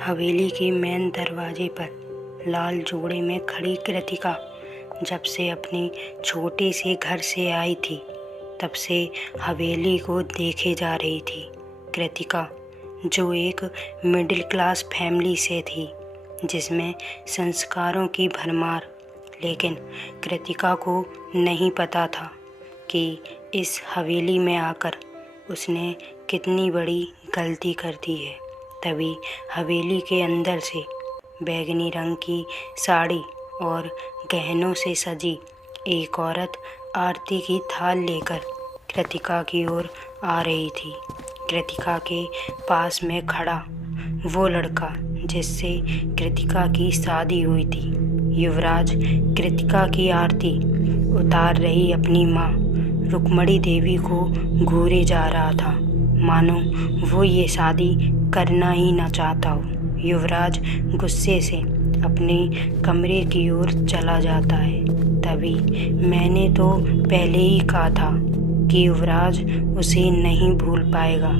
हवेली के मेन दरवाजे पर लाल जोड़े में खड़ी कृतिका जब से अपने छोटे से घर से आई थी तब से हवेली को देखे जा रही थी। कृतिका जो एक मिडिल क्लास फैमिली से थी जिसमें संस्कारों की भरमार, लेकिन कृतिका को नहीं पता था कि इस हवेली में आकर उसने कितनी बड़ी गलती कर दी है। तभी हवेली के अंदर से बैंगनी रंग की साड़ी और गहनों से सजी एक औरत आरती की थाल लेकर कृतिका की ओर आ रही थी। कृतिका के पास में खड़ा वो लड़का जिससे कृतिका की शादी हुई थी, युवराज, कृतिका की आरती उतार रही अपनी माँ रुक्मणी देवी को घूरे जा रहा था, मानो वो ये शादी करना ही ना चाहता हो। युवराज गुस्से से अपने कमरे की ओर चला जाता है। तभी मैंने तो पहले ही कहा था कि युवराज उसे नहीं भूल पाएगा।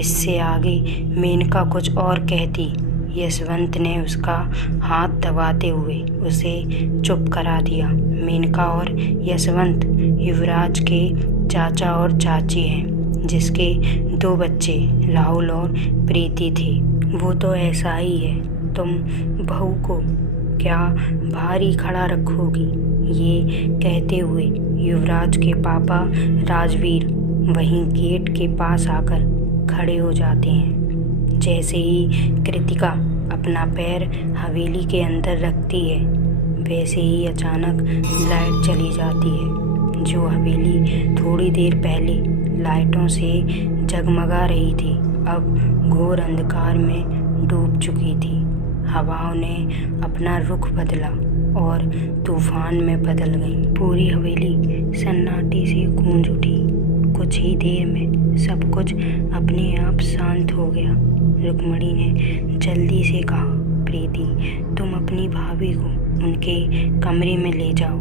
इससे आगे मेनका कुछ और कहती, यशवंत ने उसका हाथ दबाते हुए उसे चुप करा दिया। मेनका और यशवंत युवराज के चाचा और चाची हैं, जिसके 2 बच्चे राहुल और प्रीति थे। वो तो ऐसा ही है, तुम बहू को क्या भारी खड़ा रखोगी? ये कहते हुए युवराज के पापा राजवीर वहीं गेट के पास आकर खड़े हो जाते हैं। जैसे ही कृतिका अपना पैर हवेली के अंदर रखती है वैसे ही अचानक लाइट चली जाती है। जो हवेली थोड़ी देर पहले लाइटों से जगमगा रही थी अब घोर अंधकार में डूब चुकी थी। हवाओं ने अपना रुख बदला और तूफान में बदल गई। पूरी हवेली सन्नाटे से गूंज उठी। कुछ ही देर में सब कुछ अपने आप शांत हो गया। रुक्मणी ने जल्दी से कहा, प्रीति, तुम अपनी भाभी को उनके कमरे में ले जाओ।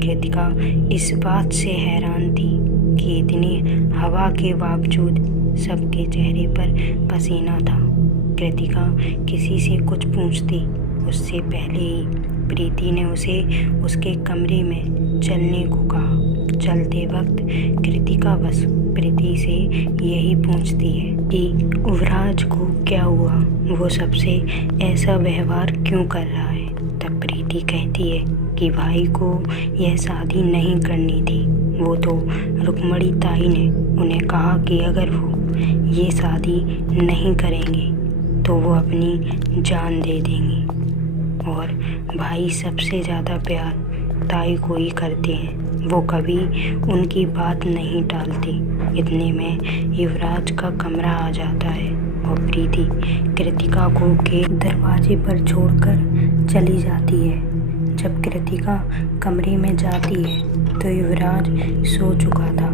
कृतिका इस बात से हैरान थी कि इतनी हवा के बावजूद सबके चेहरे पर पसीना था। कृतिका किसी से कुछ पूछती उससे पहले ही प्रीति ने उसे उसके कमरे में चलने को कहा। चलते वक्त कृतिका बस प्रीति से यही पूछती है कि युवराज को क्या हुआ, वो सबसे ऐसा व्यवहार क्यों कर रहा है। तब प्रीति कहती है कि भाई को यह शादी नहीं करनी थी। वो तो रुक्मणी ताई ने उन्हें कहा कि अगर वो ये शादी नहीं करेंगे तो वो अपनी जान दे देंगी, और भाई सबसे ज़्यादा प्यार ताई को ही करते हैं। वो कभी उनकी बात नहीं टालती। इतने में युवराज का कमरा आ जाता है और प्रीति कृतिका को के दरवाजे पर छोड़कर चली जाती है। जब कृतिका कमरे में जाती है तो युवराज सो चुका था।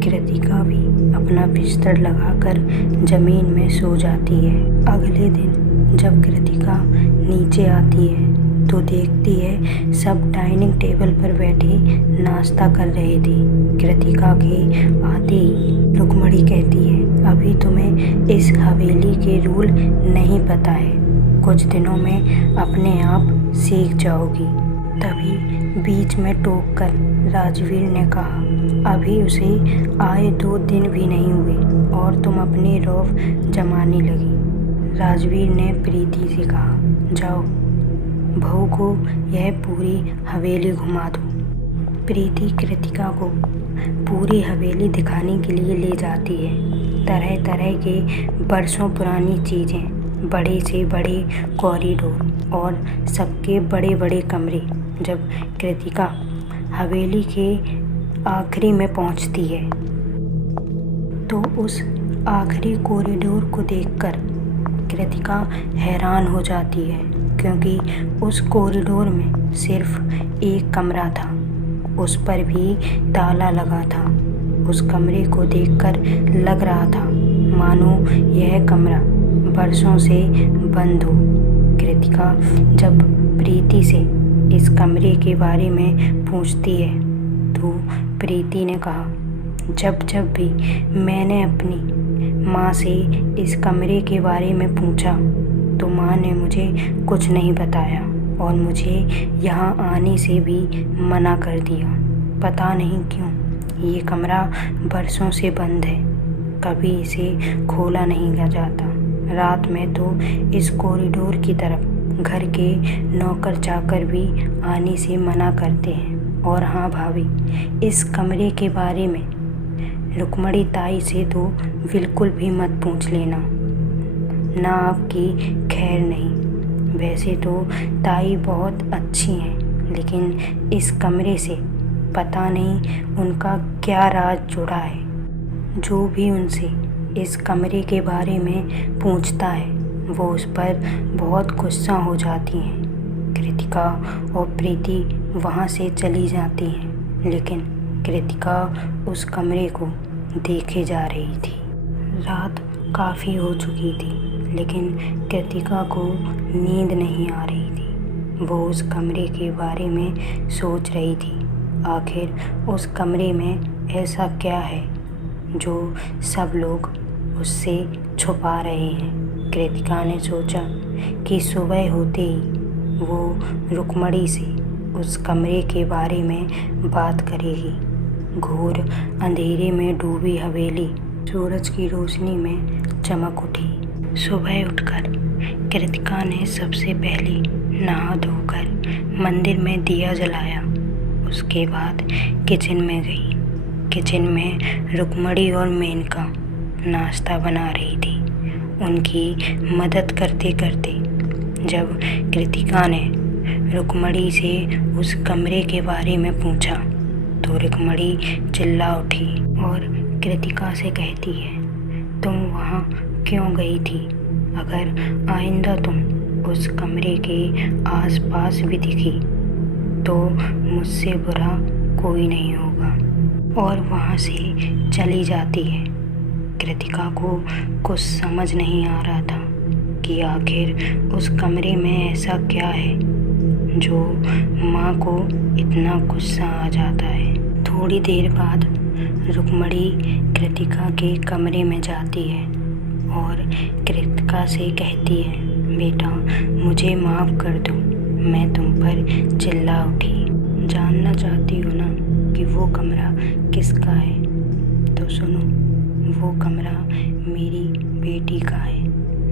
कृतिका भी अपना बिस्तर लगाकर जमीन में सो जाती है। अगले दिन जब कृतिका नीचे आती है तो देखती है सब डाइनिंग टेबल पर बैठे नाश्ता कर रहे थे। कृतिका के आते ही रुक्मणी कहती है, अभी तुम्हें इस हवेली के रूल नहीं पता है, कुछ दिनों में अपने आप सीख जाओगी। तभी बीच में टोक कर राजवीर ने कहा, अभी उसे आए 2 दिन भी नहीं हुए और तुम अपनी रौब जमाने लगी। राजवीर ने प्रीति से कहा, जाओ बहू को यह पूरी हवेली घुमा दो। प्रीति कृतिका को पूरी हवेली दिखाने के लिए ले जाती है। तरह तरह के बरसों पुरानी चीज़ें, बड़े से बड़े कॉरिडोर और सबके बड़े बड़े कमरे। जब कृतिका हवेली के आखिरी में पहुंचती है तो उस आखिरी कॉरिडोर को देखकर कृतिका हैरान हो जाती है, क्योंकि उस कॉरिडोर में सिर्फ एक कमरा था, उस पर भी ताला लगा था। उस कमरे को देखकर लग रहा था मानो यह कमरा बरसों से बंद हो। कृतिका जब प्रीति से इस कमरे के बारे में पूछती है तो प्रीति ने कहा, जब जब भी मैंने अपनी माँ से इस कमरे के बारे में पूछा तो माँ ने मुझे कुछ नहीं बताया और मुझे यहाँ आने से भी मना कर दिया। पता नहीं क्यों ये कमरा बरसों से बंद है, कभी इसे खोला नहीं जाता। रात में तो इस कॉरिडोर की तरफ घर के नौकर चाकर भी आने से मना करते हैं। और हाँ भाभी, इस कमरे के बारे में रुक्मणी ताई से तो बिल्कुल भी मत पूछ लेना, ना आपकी खैर नहीं। वैसे तो ताई बहुत अच्छी हैं, लेकिन इस कमरे से पता नहीं उनका क्या राज जुड़ा है। जो भी उनसे इस कमरे के बारे में पूछता है वो उस पर बहुत गुस्सा हो जाती हैं। कृतिका और प्रीति वहाँ से चली जाती हैं, लेकिन कृतिका उस कमरे को देखे जा रही थी। रात काफ़ी हो चुकी थी, लेकिन कृतिका को नींद नहीं आ रही थी। वो उस कमरे के बारे में सोच रही थी, आखिर उस कमरे में ऐसा क्या है जो सब लोग उससे छुपा रहे हैं। कृतिका ने सोचा कि सुबह होते ही वो रुक्मणी से उस कमरे के बारे में बात करेगी। घोर अंधेरे में डूबी हवेली सूरज की रोशनी में चमक उठी। सुबह उठकर कृतिका ने सबसे पहले नहा धोकर मंदिर में दिया जलाया। उसके बाद किचन में गई। किचन में रुक्मणी और मेनका नाश्ता बना रही थी। उनकी मदद करते करते जब कृतिका ने रुक्मणी से उस कमरे के बारे में पूछा तो रुक्मणी चिल्ला उठी और कृतिका से कहती है, तुम वहाँ क्यों गई थी? अगर आइंदा तुम उस कमरे के आसपास भी दिखी तो मुझसे बुरा कोई नहीं होगा। और वहाँ से चली जाती है। कृतिका को कुछ समझ नहीं आ रहा था कि आखिर उस कमरे में ऐसा क्या है जो माँ को इतना गुस्सा आ जाता है। थोड़ी देर बाद रुक्मणी कृतिका के कमरे में जाती है और कृतिका से कहती है, बेटा मुझे माफ़ कर दो, मैं तुम पर चिल्ला उठी। जानना चाहती हो ना कि वो कमरा किसका है? तो सुनो, वो कमरा मेरी बेटी का है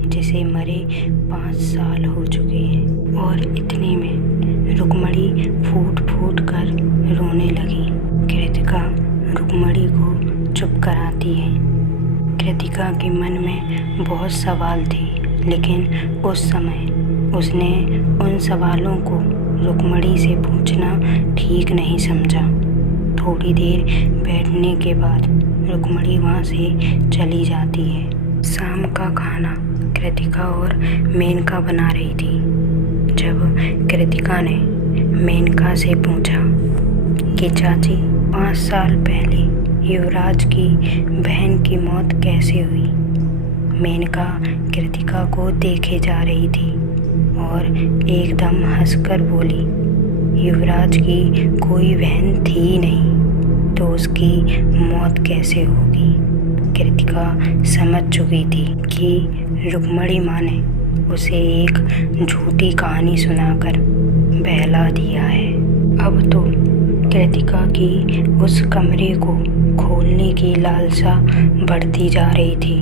जिसे मरे 5 साल हो चुके हैं। और इतने में रुक्मणी फूट फूट कर रोने लगी। कृतिका रुक्मणी को चुप कराती है। कृतिका के मन में बहुत सवाल थे, लेकिन उस समय उसने उन सवालों को रुक्मणी से पूछना ठीक नहीं समझा। थोड़ी देर बैठने के बाद रुक्मणी वहाँ से चली जाती है। शाम का खाना कृतिका और मेनका बना रही थी। जब कृतिका ने मेनका से पूछा कि चाची 5 साल पहले युवराज की बहन की मौत कैसे हुई, मेनका कृतिका को देखे जा रही थी और एकदम हंसकर बोली, युवराज की कोई बहन थी ही नहीं तो उसकी मौत कैसे होगी। कृतिका समझ चुकी थी कि रुक्मणी माँ ने उसे एक झूठी कहानी सुनाकर बहला दिया है। अब तो कृतिका की उस कमरे को खोलने की लालसा बढ़ती जा रही थी।